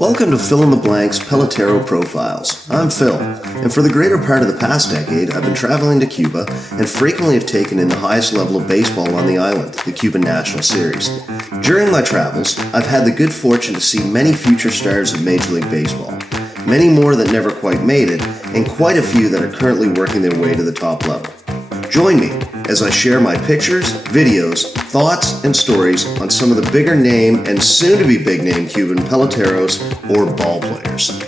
Welcome to Fill in the Blanks Pelotero Profiles. I'm Phil, and for the greater part of the past decade, I've been traveling to Cuba and frequently have taken in the highest level of baseball on the island, the Cuban National Series. During my travels, I've had the good fortune to see many future stars of Major League Baseball, many more that never quite made it, and quite a few that are currently working their way to the top level. Join me as I share my pictures, videos, thoughts, and stories on some of the bigger name and soon-to-be big-name Cuban peloteros or ball players.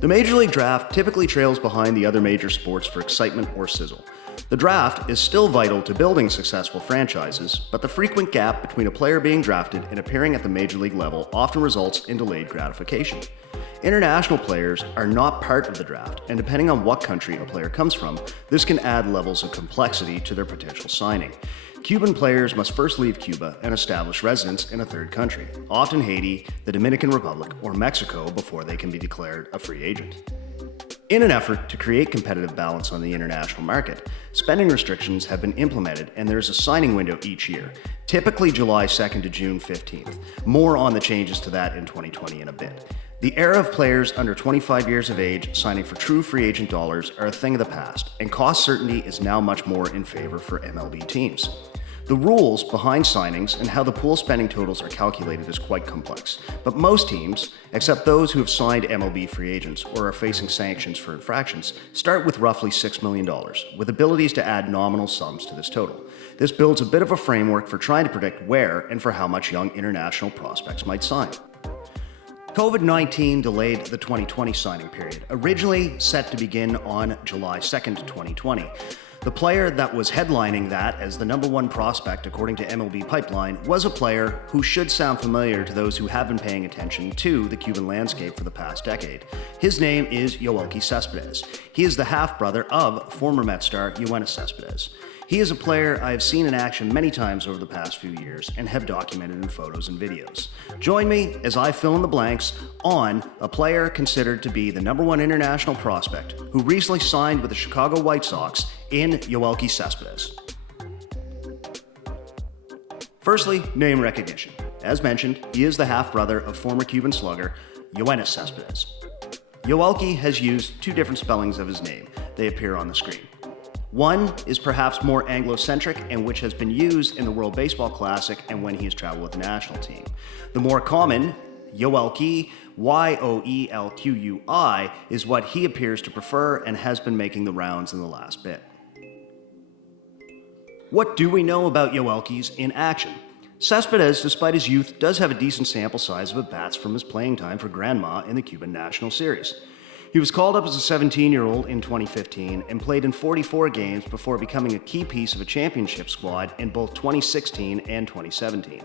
The Major League Draft typically trails behind the other major sports for excitement or sizzle. The draft is still vital to building successful franchises, but the frequent gap between a player being drafted and appearing at the major league level often results in delayed gratification. International players are not part of the draft, and depending on what country a player comes from, this can add levels of complexity to their potential signing. Cuban players must first leave Cuba and establish residence in a third country, often Haiti, the Dominican Republic, or Mexico, before they can be declared a free agent. In an effort to create competitive balance on the international market, spending restrictions have been implemented and there is a signing window each year, typically July 2nd to June 15th. More on the changes to that in 2020 in a bit. The era of players under 25 years of age signing for true free agent dollars are a thing of the past, and cost certainty is now much more in favor for MLB teams. The rules behind signings and how the pool spending totals are calculated is quite complex, but most teams, except those who have signed MLB free agents or are facing sanctions for infractions, start with roughly $6 million, with abilities to add nominal sums to this total. This builds a bit of a framework for trying to predict where and for how much young international prospects might sign. COVID-19 delayed the 2020 signing period, originally set to begin on July 2nd, 2020. The player that was headlining that as the number one prospect according to MLB Pipeline was a player who should sound familiar to those who have been paying attention to the Cuban landscape for the past decade. His name is Yoelqui Céspedes. He is the half-brother of former Mets star Yoenis Céspedes. He is a player I have seen in action many times over the past few years and have documented in photos and videos. Join me as I fill in the blanks on a player considered to be the number one international prospect who recently signed with the Chicago White Sox in Yoelqui Céspedes. Firstly, name recognition. As mentioned, he is the half-brother of former Cuban slugger Yoenis Céspedes. Yoelqui has used two different spellings of his name. They appear on the screen. One is perhaps more Anglo-centric and which has been used in the World Baseball Classic and when he has traveled with the national team. The more common, Yoelqui, Yoelqui, is what he appears to prefer and has been making the rounds in the last bit. What do we know about Yoelqui's in action? Cespedes, despite his youth, does have a decent sample size of at-bats from his playing time for Grandma in the Cuban National Series. He was called up as a 17-year-old in 2015 and played in 44 games before becoming a key piece of a championship squad in both 2016 and 2017.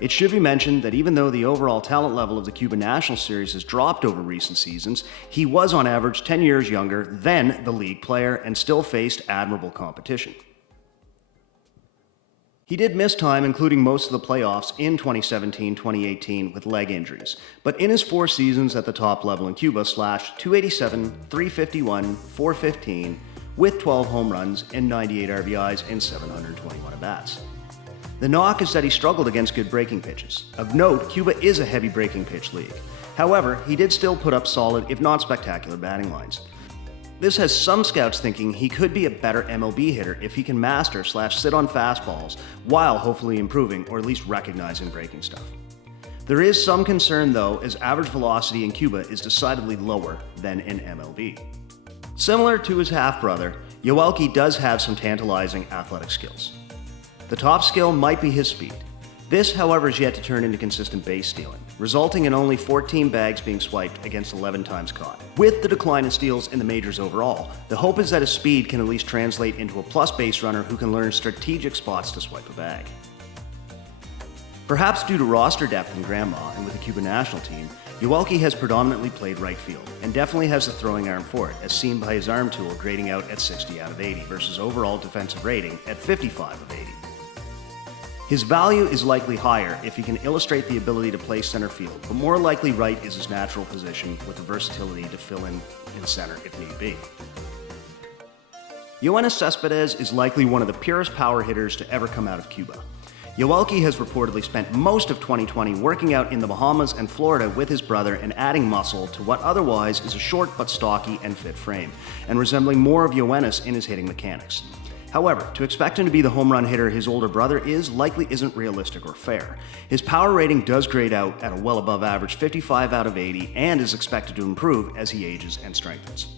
It should be mentioned that even though the overall talent level of the Cuban National Series has dropped over recent seasons, he was on average 10 years younger than the league player and still faced admirable competition. He did miss time, including most of the playoffs in 2017-2018 with leg injuries, but in his 4 seasons at the top level in Cuba slashed .287, .351, .415, with 12 home runs and 98 RBIs in 721 at-bats. The knock is that he struggled against good breaking pitches. Of note, Cuba is a heavy breaking pitch league. However, he did still put up solid, if not spectacular, batting lines. This has some scouts thinking he could be a better MLB hitter if he can master/sit on fastballs while hopefully improving or at least recognizing breaking stuff. There is some concern though, as average velocity in Cuba is decidedly lower than in MLB. Similar to his half-brother, Yoelqui does have some tantalizing athletic skills. The top skill might be his speed. This, however, is yet to turn into consistent base stealing, resulting in only 14 bags being swiped against 11 times caught. With the decline in steals in the majors overall, the hope is that his speed can at least translate into a plus base runner who can learn strategic spots to swipe a bag. Perhaps due to roster depth in Grandma and with the Cuban national team, Yoelqui has predominantly played right field and definitely has the throwing arm for it, as seen by his arm tool grading out at 60 out of 80 versus overall defensive rating at 55 of 80. His value is likely higher if he can illustrate the ability to play center field, but more likely right is his natural position with the versatility to fill in center if need be. Yoenis Céspedes is likely one of the purest power hitters to ever come out of Cuba. Yoelqui has reportedly spent most of 2020 working out in the Bahamas and Florida with his brother and adding muscle to what otherwise is a short but stocky and fit frame, and resembling more of Yoenis in his hitting mechanics. However, to expect him to be the home run hitter his older brother isn't realistic or fair. His power rating does grade out at a well above average 55 out of 80 and is expected to improve as he ages and strengthens.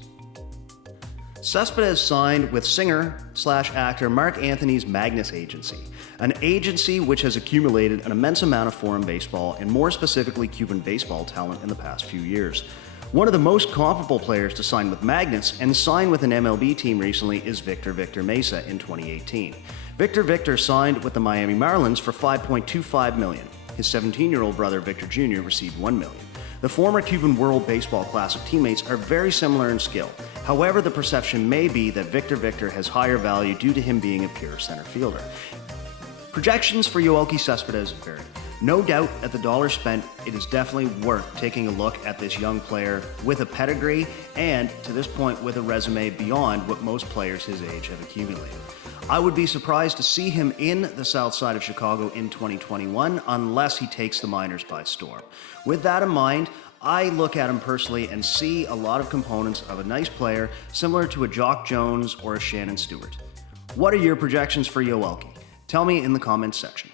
Cespedes signed with singer/actor Mark Anthony's Magnus Agency, an agency which has accumulated an immense amount of foreign baseball and more specifically Cuban baseball talent in the past few years. One of the most comparable players to sign with Magnus and sign with an MLB team recently is Victor Mesa in 2018. Victor signed with the Miami Marlins for $5.25 million. His 17-year-old brother Victor Jr. received $1 million. The former Cuban World Baseball Classic teammates are very similar in skill. However, the perception may be that Victor has higher value due to him being a pure center fielder. Projections for Yoelqui Céspedes vary. No doubt at the dollar spent, it is definitely worth taking a look at this young player with a pedigree and, to this point, with a resume beyond what most players his age have accumulated. I would be surprised to see him in the south side of Chicago in 2021 unless he takes the minors by storm. With that in mind, I look at him personally and see a lot of components of a nice player similar to a Jock Jones or a Shannon Stewart. What are your projections for Yoelqui? Tell me in the comments section.